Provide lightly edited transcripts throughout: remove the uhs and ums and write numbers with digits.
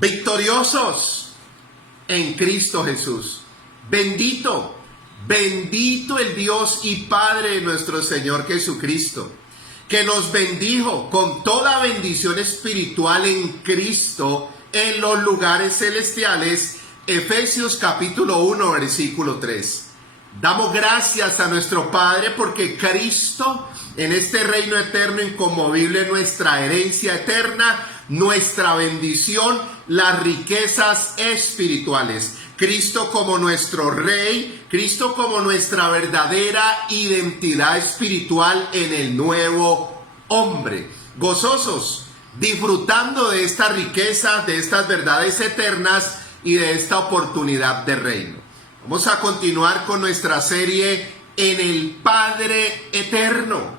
victoriosos en Cristo Jesús. Bendito el Dios y Padre de nuestro Señor Jesucristo, que nos bendijo con toda bendición espiritual en Cristo en los lugares celestiales. Efesios capítulo 1, versículo 3. Damos gracias a nuestro Padre porque Cristo en este reino eterno inconmovible, nuestra herencia eterna, nuestra bendición, las riquezas espirituales. Cristo como nuestro Rey, Cristo como nuestra verdadera identidad espiritual en el nuevo hombre. Gozosos, disfrutando de esta riqueza, de estas verdades eternas y de esta oportunidad de reino. Vamos a continuar con nuestra serie en el Padre Eterno.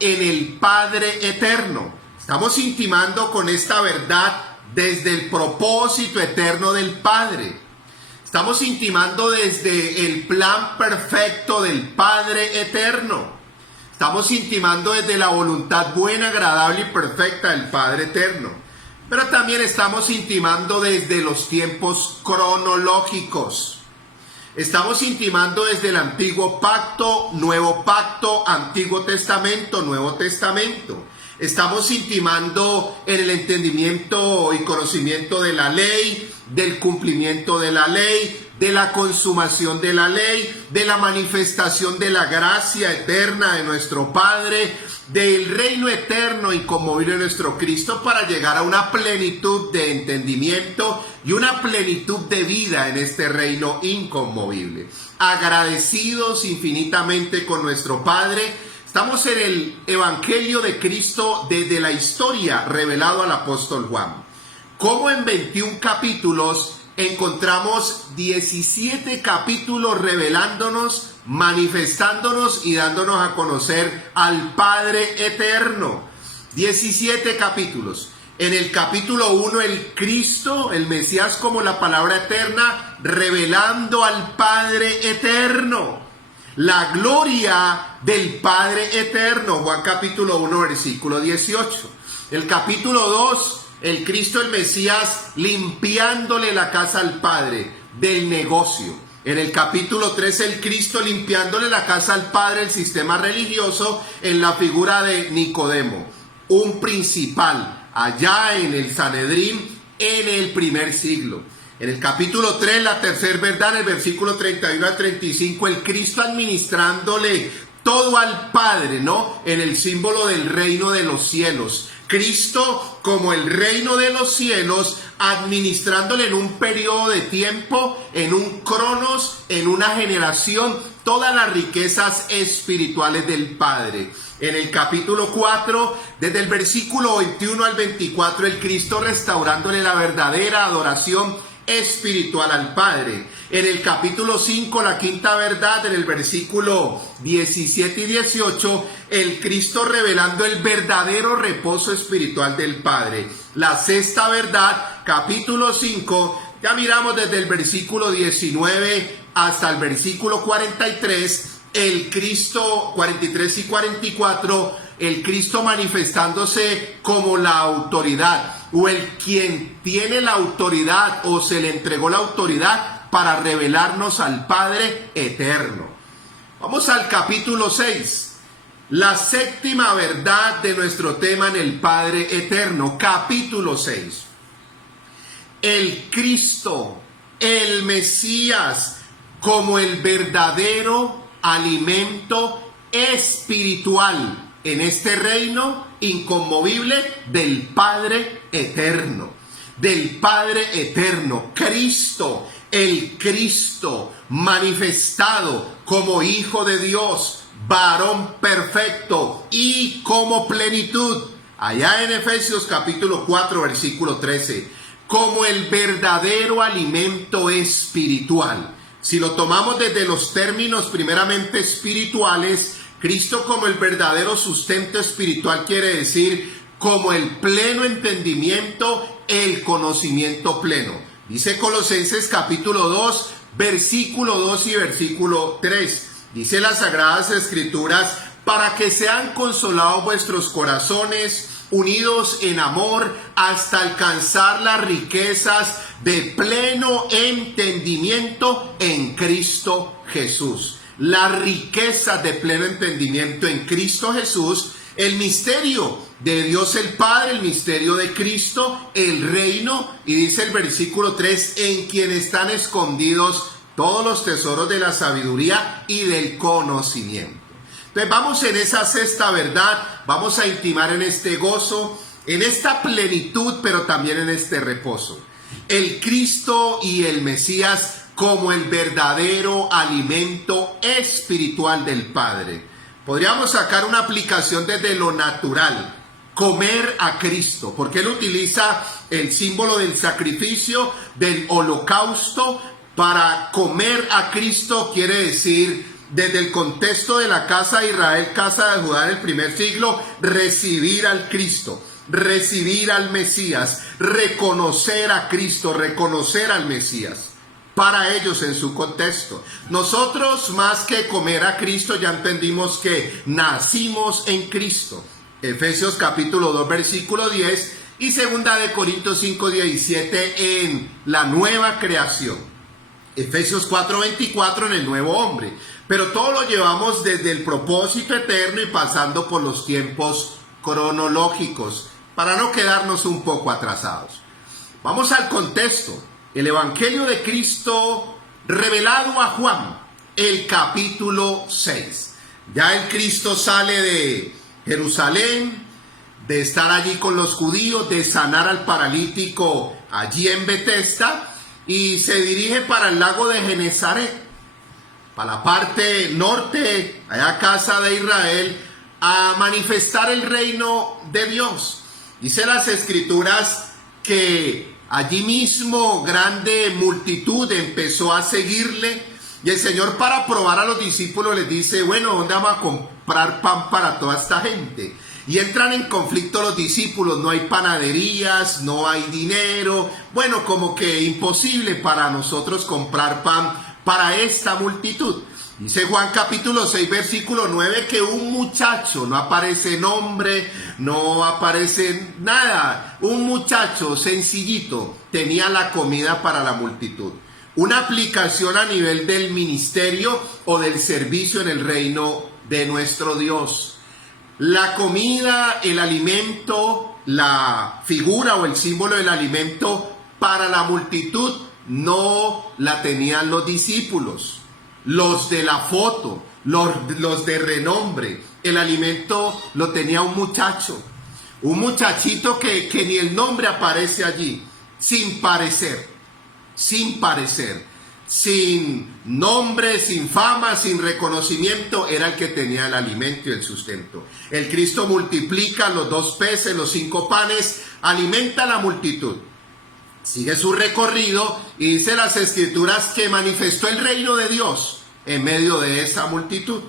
En el Padre Eterno. Estamos intimando con esta verdad desde el propósito eterno del Padre. Estamos intimando desde el plan perfecto del Padre Eterno. Estamos intimando desde la voluntad buena, agradable y perfecta del Padre Eterno. Pero también estamos intimando desde los tiempos cronológicos. Estamos intimando desde el Antiguo Pacto, Nuevo Pacto, Antiguo Testamento, Nuevo Testamento. Estamos intimando en el entendimiento y conocimiento de la ley, del cumplimiento de la ley, de la consumación de la ley, de la manifestación de la gracia eterna de nuestro Padre, del reino eterno inconmovible de nuestro Cristo, para llegar a una plenitud de entendimiento y una plenitud de vida en este reino inconmovible. Agradecidos infinitamente con nuestro Padre. Estamos en el Evangelio de Cristo desde la historia revelado al apóstol Juan. Como en 21 capítulos encontramos 17 capítulos revelándonos, manifestándonos y dándonos a conocer al Padre Eterno. 17 capítulos. En el capítulo 1 el Cristo, el Mesías como la palabra eterna, revelando al Padre Eterno. La gloria del Padre Eterno, Juan capítulo 1, versículo 18. El capítulo 2, el Cristo, el Mesías, limpiándole la casa al Padre del negocio. En el capítulo 3, el Cristo limpiándole la casa al Padre, el sistema religioso, en la figura de Nicodemo, un principal, allá en el Sanedrín, en el primer siglo. En el capítulo 3, la tercera verdad, en el versículo 31 al 35, el Cristo administrándole todo al Padre, ¿no? En el símbolo del reino de los cielos. Cristo como el reino de los cielos, administrándole en un periodo de tiempo, en un cronos, en una generación, todas las riquezas espirituales del Padre. En el capítulo 4, desde el versículo 21 al 24, el Cristo restaurándole la verdadera adoración espiritual al Padre. En el capítulo 5, la quinta verdad, en el versículo 17 y 18, el Cristo revelando el verdadero reposo espiritual del Padre. La sexta verdad, capítulo 5, ya miramos desde el versículo 19 hasta el versículo 43, el Cristo, 43 y 44, el Cristo manifestándose como la autoridad, o el quien tiene la autoridad o se le entregó la autoridad para revelarnos al Padre eterno. Vamos al capítulo 6, la séptima verdad de nuestro tema en el Padre eterno. Capítulo 6. El Cristo, el Mesías, como el verdadero alimento espiritual en este reino inconmovible del Padre eterno, del Padre eterno. Cristo, el Cristo manifestado como Hijo de Dios, varón perfecto y como plenitud, allá en Efesios capítulo 4, versículo 13, como el verdadero alimento espiritual. Si lo tomamos desde los términos primeramente espirituales, Cristo como el verdadero sustento espiritual quiere decir como el pleno entendimiento, el conocimiento pleno. Dice Colosenses capítulo 2, versículo 2 y versículo 3. Dice las Sagradas Escrituras, para que sean consolados vuestros corazones unidos en amor hasta alcanzar las riquezas de pleno entendimiento en Cristo Jesús. Las riquezas de pleno entendimiento en Cristo Jesús, el misterio de Dios el Padre, el misterio de Cristo, el reino, y dice el versículo 3, en quien están escondidos todos los tesoros de la sabiduría y del conocimiento. Entonces vamos en esa sexta verdad, vamos a intimar en este gozo, en esta plenitud, pero también en este reposo. El Cristo y el Mesías como el verdadero alimento espiritual del Padre. Podríamos sacar una aplicación desde lo natural, comer a Cristo, porque él utiliza el símbolo del sacrificio, del holocausto. Para comer a Cristo quiere decir, desde el contexto de la casa de Israel, casa de Judá en el primer siglo, recibir al Cristo, recibir al Mesías, reconocer a Cristo, reconocer al Mesías. Para ellos en su contexto. Nosotros, más que comer a Cristo, ya entendimos que nacimos en Cristo. Efesios capítulo 2 versículo 10 y 2 de Corintios 5, 17 en la nueva creación. Efesios 4, 24 en el nuevo hombre. Pero todo lo llevamos desde el propósito eterno y pasando por los tiempos cronológicos para no quedarnos un poco atrasados. Vamos al contexto. El Evangelio de Cristo revelado a Juan, el capítulo 6. Ya el Cristo sale de Jerusalén, de estar allí con los judíos, de sanar al paralítico allí en Betesda, y se dirige para el lago de Genezaret, para la parte norte, allá casa de Israel, a manifestar el reino de Dios. Dice las Escrituras que allí mismo grande multitud empezó a seguirle, y el Señor, para probar a los discípulos, les dice, bueno, ¿dónde vamos a comprar pan para toda esta gente? Y entran en conflicto los discípulos, no hay panaderías, no hay dinero, bueno, como que imposible para nosotros comprar pan para esta multitud. Dice Juan capítulo 6 versículo 9 que un muchacho, no aparece nombre, no aparece nada, un muchacho sencillito tenía la comida para la multitud. Una aplicación a nivel del ministerio o del servicio en el reino de nuestro Dios. La comida, el alimento, la figura o el símbolo del alimento para la multitud no la tenían los discípulos. Los de la foto, los de renombre, el alimento lo tenía un muchacho, un muchachito que ni el nombre aparece allí, sin nombre, sin fama, sin reconocimiento, era el que tenía el alimento y el sustento. El Cristo multiplica los 2 peces, los 5 panes, alimenta a la multitud. Sigue su recorrido y dice las Escrituras que manifestó el reino de Dios en medio de esa multitud.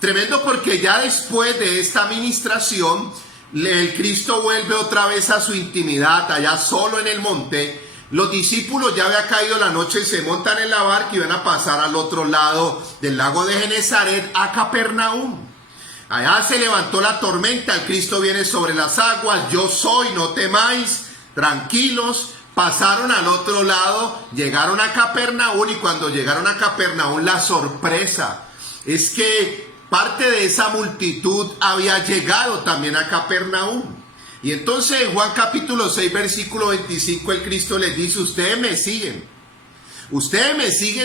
Tremendo, porque ya después de esta administración, el Cristo vuelve otra vez a su intimidad, allá solo en el monte. Los discípulos ya había caído la noche y se montan en la barca y van a pasar al otro lado del lago de Genezaret a Capernaum. Allá se levantó la tormenta, el Cristo viene sobre las aguas, yo soy, no temáis, tranquilos. Pasaron al otro lado, llegaron a Capernaum, y cuando llegaron a Capernaum, la sorpresa es que parte de esa multitud había llegado también a Capernaum. Y entonces en Juan capítulo 6 versículo 25 el Cristo les dice, ustedes me siguen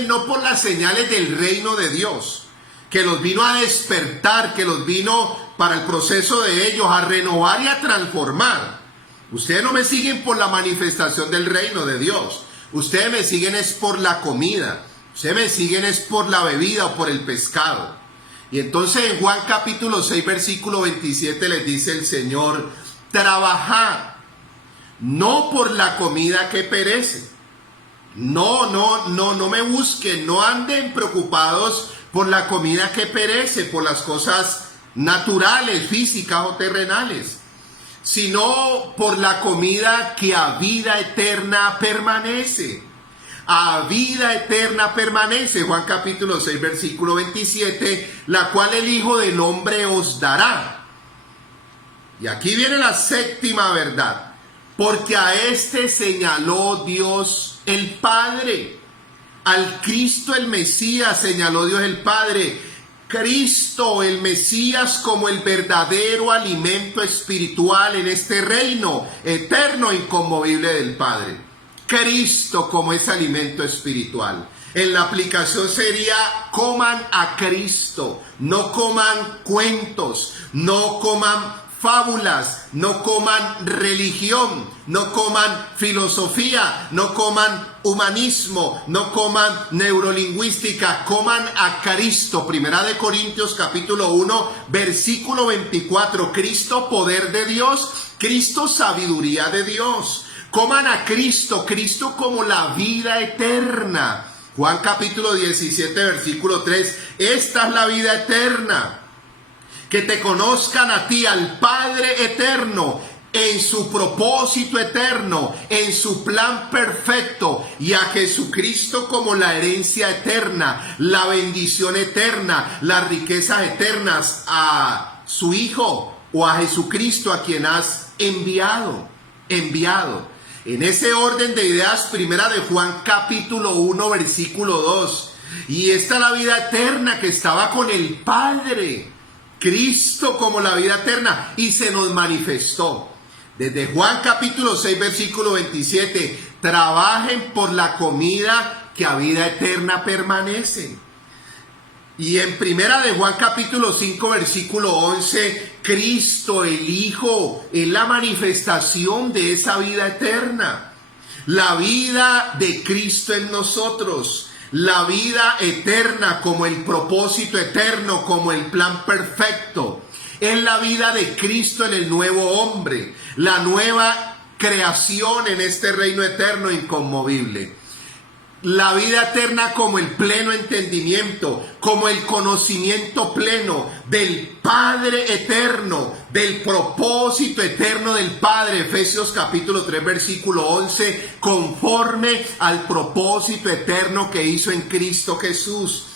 no por las señales del reino de Dios, que los vino a despertar, que los vino para el proceso de ellos a renovar y a transformar. Ustedes no me siguen por la manifestación del reino de Dios. Ustedes me siguen es por la comida. Ustedes me siguen es por la bebida o por el pescado. Y entonces en Juan capítulo 6 versículo 27 les dice el Señor, trabajad no por la comida que perece. No me busquen, no anden preocupados por la comida que perece, por las cosas naturales, físicas o terrenales, sino por la comida que a vida eterna permanece. A vida eterna permanece, Juan capítulo 6 versículo 27, la cual el Hijo del Hombre os dará. Y aquí viene la séptima verdad. Porque a este señaló Dios el Padre. Al Cristo el Mesías señaló Dios el Padre. Cristo el Mesías como el verdadero alimento espiritual en este reino eterno e inconmovible del Padre. Cristo como ese alimento espiritual. En la aplicación sería: coman a Cristo, no coman cuentos, no coman fábulas, no coman religión, no coman filosofía, no coman humanismo, no coman neurolingüística, coman a Cristo. Primera de Corintios capítulo 1 versículo 24. Cristo, poder de Dios, Cristo, sabiduría de Dios. Coman a Cristo, Cristo como la vida eterna. Juan capítulo 17 versículo 3. Esta es la vida eterna, que te conozcan a ti, al Padre eterno, en su propósito eterno, en su plan perfecto, y a Jesucristo como la herencia eterna, la bendición eterna, las riquezas eternas, a su Hijo o a Jesucristo a quien has enviado. En ese orden de ideas, primera de Juan capítulo 1 versículo 2. Y esta es la vida eterna, que estaba con el Padre. Cristo como la vida eterna, y se nos manifestó. Desde Juan capítulo 6 versículo 27, trabajen por la comida que a vida eterna permanece. Y en primera de Juan capítulo 5 versículo 11, Cristo el Hijo es la manifestación de esa vida eterna. La vida de Cristo en nosotros. La vida eterna como el propósito eterno, como el plan perfecto. Es la vida de Cristo en el nuevo hombre, la nueva creación en este reino eterno inconmovible. La vida eterna como el pleno entendimiento, como el conocimiento pleno del Padre eterno, del propósito eterno del Padre. Efesios capítulo 3 versículo 11, conforme al propósito eterno que hizo en Cristo Jesús.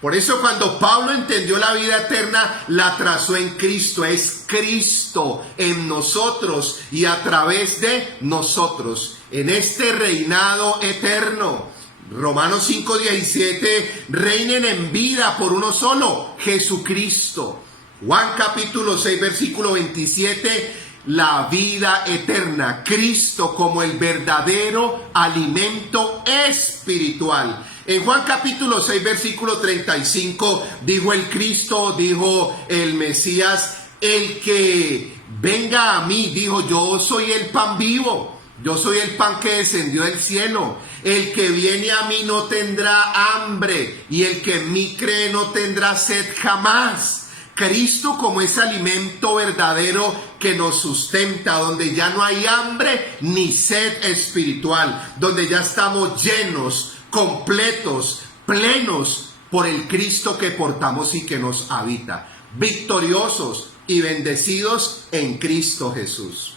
Por eso cuando Pablo entendió la vida eterna, la trazó en Cristo. Es Cristo en nosotros y a través de nosotros, en este reinado eterno. Romanos 5:17, reinen en vida por uno solo, Jesucristo. Juan capítulo 6 versículo 27, la vida eterna, Cristo como el verdadero alimento espiritual. En Juan capítulo 6 versículo 35, dijo el Cristo, dijo el Mesías: el que venga a mí, dijo, yo soy el pan vivo. Yo soy el pan que descendió del cielo. El que viene a mí no tendrá hambre, y el que en mí cree no tendrá sed jamás. Cristo como ese alimento verdadero que nos sustenta, donde ya no hay hambre ni sed espiritual, donde ya estamos llenos, completos, plenos por el Cristo que portamos y que nos habita, victoriosos y bendecidos en Cristo Jesús.